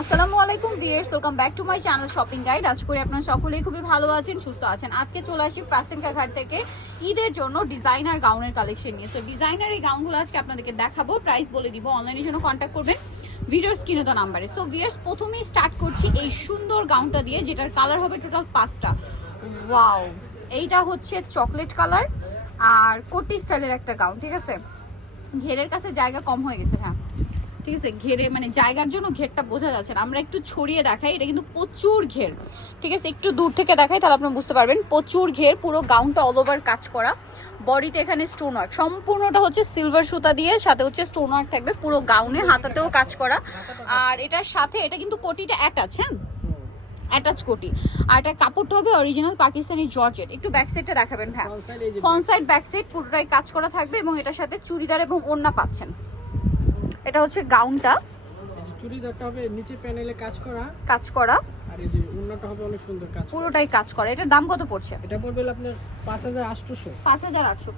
আসসালামু আলাইকুম viewers welcome back to my channel shopping guide আজ করি আপনারা সকলেই খুবই ভালো আছেন, সুস্থ আছেন। আজকে চলে আসি ফ্যাশন ঘাট থেকে ঈদের জন্য ডিজাইনার গাউনের কালেকশন নিয়ে। সো ডিজাইনার এই গাউনগুলো আজকে আপনাদেরকে দেখাবো প্রাইস বলে দিব অনলাইনের জন্য কন্ট্যাক্ট করবেন। ভিডিওর স্ক্রিনে তো নাম্বারে সো ভিয়ার্স প্রথমেই স্টার্ট করছি এই সুন্দর গাউনটা দিয়ে, যেটার কালার হবে টোটাল পাঁচটা। ওয়াও এইটা হচ্ছে চকলেট কালার আর কোটি স্টাইলের একটা গাউন ঠিক আছে? ঘেরের কাছে জায়গা কম হয়ে গেছে হ্যাঁ। ঠিক আছে ঘেরে মানে জায়গার জন্য ঘেরটা বোঝা যাচ্ছে না। আমরা একটু ছড়িয়ে দেখাই এটা কিন্তু প্রচুর ঘের। ঠিক আছে একটু দূর থেকে দেখাই তাহলে আপনারা বুঝতে পারবেন। প্রচুর ঘের পুরো গাউনটা অল ওভার কাজ করা। বডিতে এখানে স্টোন ওয়ার্ক সম্পূর্ণটা হচ্ছে সিলভার সুতা দিয়ে সাথে হচ্ছে স্টোন ওয়ার্ক থাকবে পুরো গাউনে হাতাতেও কাজ করা। আর এটার সাথে এটা কিন্তু কোটিটা অ্যাটাচ হ্যাঁ? অ্যাটাচ কোটি। আর এটা কাপড়টা হবে অরিজিনাল পাকিস্তানি জর্জেট একটু ব্যাক সাইডটা দেখাবেন হ্যাঁ? ফ্রন্ট সাইড ব্যাক সাইড পুরোটাই কাজ করা থাকবে এবং এটার সাথে চুড়িদার এবং ওড়না পাচ্ছেন। এটা হচ্ছে গাউনটা চুড়িদারটা হবে নিচে প্যানেলে কাজ করা। কাজ করা। আর এই যে উন্নাটা হবে অনেক সুন্দর কাজ পুরোটাই কাজ করা। এটার দাম কত পড়ছে? এটা পড়বে আপনার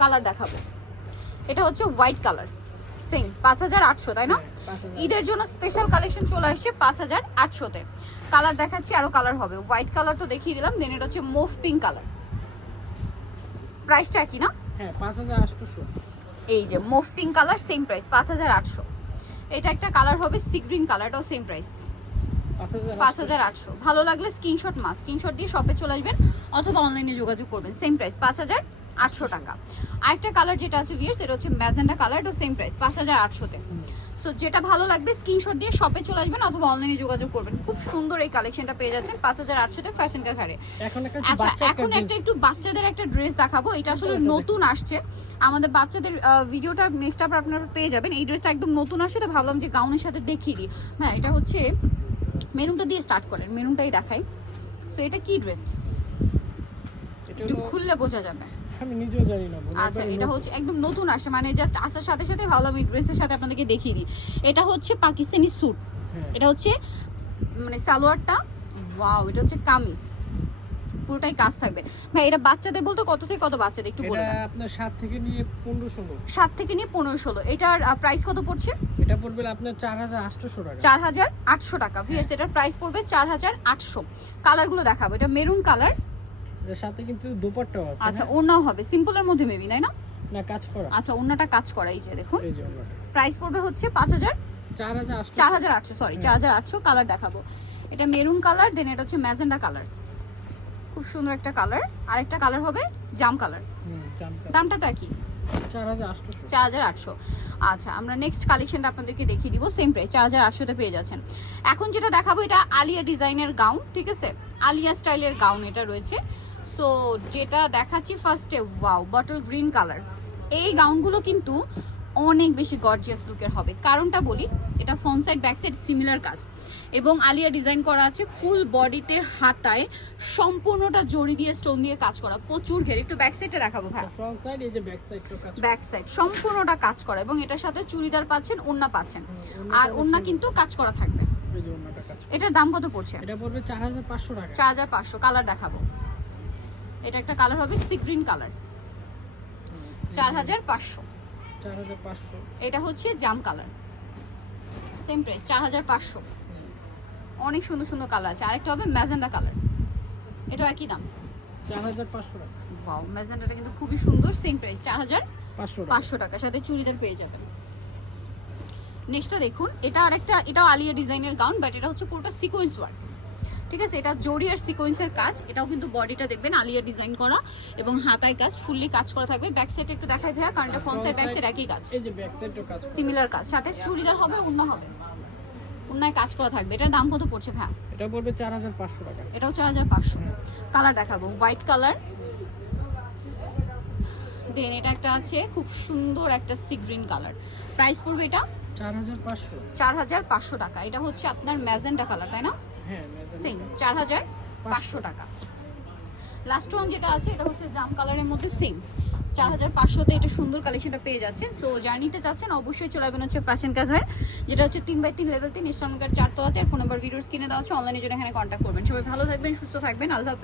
কালার দেখাবো। এটা হচ্ছে হোয়াইট কালার সেম পাঁচ হাজার আটশো তাই না? ঈদের জন্য স্পেশাল কালেকশন চলে আসছে পাঁচ হাজার আটশোতে। কালার দেখাচ্ছি আরও কালার হবে। হোয়াইট কালার তো দেখিয়ে দিলাম দেন এটা হচ্ছে মুভ পিঙ্ক কালার প্রাইসটা কি না? হ্যাঁ পাঁচ হাজার আটশোশো এই যে mauve pink colour same price পাঁচ হাজার আটশো। এটা একটা কালার হবে সি গ্রিন কালারটাও সেম প্রাইস পাঁচ হাজার আটশো। ভালো লাগলে স্ক্রিনশট মাস। স্ক্রিনশট দিয়ে শপে চলে আসবেন অথবা অনলাইনে যোগাযোগ করবেন। সেম প্রাইস পাঁচ হাজার আটশো টাকা। আরেকটা কালার যেটা আছে ভিয়ার্স এটা হচ্ছে ম্যাজেন্ডা কালার এটাও সেম প্রাইস পাঁচ হাজার আটশোতে। সো যেটা ভালো লাগবে স্ক্রিনশট দিয়ে শপে চলে আসবেন অথবা অনলাইনে যোগাযোগ করবেন। খুব সুন্দর এই কালেকশনটা পেয়ে যাচ্ছেন পাঁচ হাজার আটশোতে ফ্যাশন এখন আচ্ছা এখন একটা একটু বাচ্চাদের একটা ড্রেস দেখাবো এটা আসলে নতুন আসছে। আমাদের বাচ্চাদের ভিডিওটা নেক্সট আবার আপনারা পেয়ে যাবেন। এই ড্রেসটা একদম নতুন আসছে তো ভাবলাম যে গাউনের সাথে দেখিয়ে দিই। হ্যাঁ এটা হচ্ছে মেরুনটা দিয়ে স্টার্ট করেন মেরুনটাই দেখাই। সো এটা কি ড্রেস এটা একটু খুললে বোঝা যাবে। আমি নিজেও জানি না আচ্ছা এটা হচ্ছে একদম নতুন আসে মানে জাস্ট আসার সাথে সাথে ভাবলাম এই ড্রেসের সাথে আপনাদেরকে দেখিয়ে দিই। এটা হচ্ছে পাকিস্তানি স্যুট হ্যাঁ। এটা হচ্ছে মানে সালোয়ারটা ওয়াও এটা হচ্ছে কামিজ। পুরোটাই কাজ থাকবে। ভাই এটা বাচ্চাদের বলতে কত থেকে কত বাচ্চাদের? একটু বলে দেন। আপনার সাত থেকে নিয়ে পনেরো ষোলো। সাত থেকে নিয়ে পনেরো ষোলো। এটার প্রাইস কত পড়ছে? এটা পড়বে আপনার চার হাজার আটশোশো টাকা। চার হাজার আটশো টাকা। ভিএস এটার প্রাইস পড়বে চার হাজার আটশো। কালারগুলো দেখাবো। এটা মেরুন কালার এটার সাথে কিন্তু দুপাট্টাও আছে আচ্ছা হ্যাঁ? ওড়নাও হবে। সিম্পলের মধ্যে মেবি তাই না? না কাজ করা। আচ্ছা ওড়নাটা কাজ করা এই যে দেখুন। এই যে ওন্নাটা। প্রাইস পড়বে হচ্ছে পাঁচ হাজার। চার হাজার আটশো। চার হাজার আটশো সরি চার হাজার আটশো কালার দেখাবো। এটা মেরুন কালার দেন এটা হচ্ছে ম্যাজেন্ডা কালার খুব সুন্দর একটা কালার আর একটা কালার হবে জাম কালার দামটা তো একই। চার হাজার আটশোশো চার হাজার আটশো। আচ্ছা আমরা নেক্সট কালেকশনটা আপনাদেরকে দেখিয়ে দিব। সেম প্রাইস চার হাজার আটশোতে পেয়ে যাচ্ছেন। এখন যেটা দেখাবো এটা আলিয়া ডিজাইনের গাউন ঠিক আছে? আলিয়া স্টাইলের গাউন এটা রয়েছে। সো যেটা দেখাচ্ছি ফার্স্টে ওয়াও বটল গ্রিন কালার এই গাউনগুলো কিন্তু অনেক বেশি গর্জিয়াস লুকের হবে। কারণটা বলি এটা front side back side similar কাজ। এবং আলিয়া ডিজাইন করা আছে ফুল বডিতে হাতায় সম্পূর্ণটা জড়ি দিয়ে স্টোন দিয়ে কাজ করা। প্রচুর ঘের। একটু ব্যাক সাইডে দেখাবো ভাই ফ্রন্ট সাইড এই যে ব্যাক সাইডটা কাজ ব্যাক সাইড সম্পূর্ণটা কাজ করা। এবং এটার সাথে চুড়িদার পাচ্ছেন ওড়না পাচ্ছেন। আর ওড়না কিন্তু কাজ করা থাকবে। এটার দাম কত পড়ছে? এটা পড়বে চার হাজার পাঁচশো টাকা। চার হাজার পাঁচশো কালার দেখাবো। এটা একটা কালার হবে সি গ্রিন কালার। চার হাজার পাঁচশো। এটা হচ্ছে জাম কালার। সেম প্রাইস চার হাজার পাঁচশো। অনেক সুন্দর সুন্দর কালার আছে। আরেকটা হবে ম্যাজেন্ডা কালার। এটাও একই দাম। চার হাজার পাঁচশো টাকা। ওয়াও ম্যাজেন্ডাটা কিন্তু খুবই সুন্দর সেম প্রাইস চার হাজার পাঁচশো টাকা। সাথে চুড়িদার পেয়ে যাবেন। নেক্সটটা দেখুন এটা আরেকটা এটাও আলিয়া ডিজাইনের গাউন বাট এটা হচ্ছে পুরোটা সিকোয়েন্স ওয়ার্ক ঠিক আছে? এটা জড়ি আর সিকোয়েন্সের কাজ। এটাও কিন্তু বডিটা দেখবেন আলিয়া ডিজাইন করা এবং হাতায় কাজ ফুললি কাজ করা থাকবে। ব্যাক সাইড একটু দেখাই ভাইয়া কারণ এটা ফ্রন্ট সাইড ব্যাক সাইড একই কাজ। এই যে ব্যাক কাজ। সিমিলার কাজ। সাথে চুড়িদার হবে অন্য হবে। অন্যায় কাজ করা থাকবে। এটার দাম কত পড়ছে ভাইয়া? এটা পড়বে চার হাজার পাঁচশো টাকা। এটাও চার হাজার পাঁচশো। কালার দেখাবো। হোয়াইট কালার দেন এটা একটা আছে খুব সুন্দর একটা সি গ্রিন কালার প্রাইস পড়বে এটা? চার হাজার পাঁচশো। চার হাজার পাঁচশো টাকা। এটা হচ্ছে আপনার ম্যাজেন্টা কালার তাই না। সেম চার হাজার পাঁচশো টাকা। লাস্ট ওয়ান যেটা আছে এটা হচ্ছে জাম কালারের মধ্যে সেম চার হাজার পাঁচশোতে এটা সুন্দর কালেকশনটা পেয়ে যাচ্ছেন। সো জার্নিতে চাচ্ছেন অবশ্যই চলে যাবেন হচ্ছে ফ্যাশন কাঘার যেটা হচ্ছে তিন বাই তিন লেভেল তিন ইসলামকার চারতলাতে আর ফোন নাম্বার ভিডিওস কিনে দেওয়া হচ্ছে অনলাইনে জন্য এখানে কন্ট্যাক্ট করবেন। সবাই ভালো থাকবেন সুস্থ থাকবেন। আল্লাহ